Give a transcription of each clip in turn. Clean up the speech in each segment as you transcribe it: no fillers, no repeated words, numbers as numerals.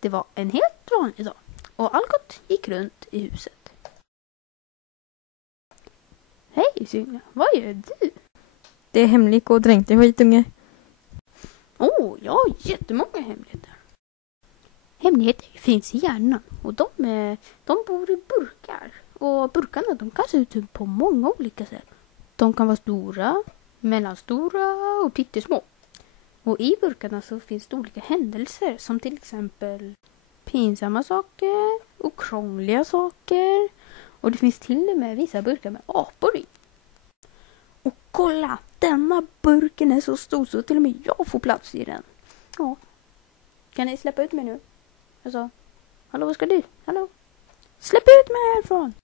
Det var en helt vanlig dag och Algot gick runt i huset. Hej Signe, vad gör du? Det är hemligt och dränkt i skitunge. Jag har jättemånga hemligheter. Hemligheter finns i hjärnan och de bor i burkar. Och burkarna de kan se ut på många olika sätt. De kan vara stora, mellanstora och pyttesmå. Och i burkarna så finns det olika händelser som till exempel pinsamma saker och krångliga saker. Och det finns till och med vissa burkar med apor i. Och kolla, denna burken är så stor så till och med jag får plats i den. Ja. Kan ni släppa ut mig nu? Alltså, hallå vad ska du? Hallå? Släpp ut mig härifrån!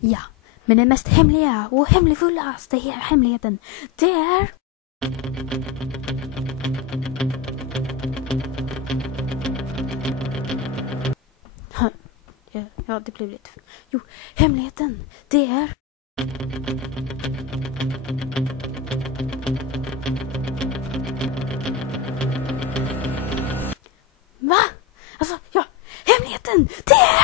Ja, men den mest hemliga och hemligfullaste hemligheten, det är... Ja, det blev lite... Jo, hemligheten, det är... Va? Alltså, ja, hemligheten, det är...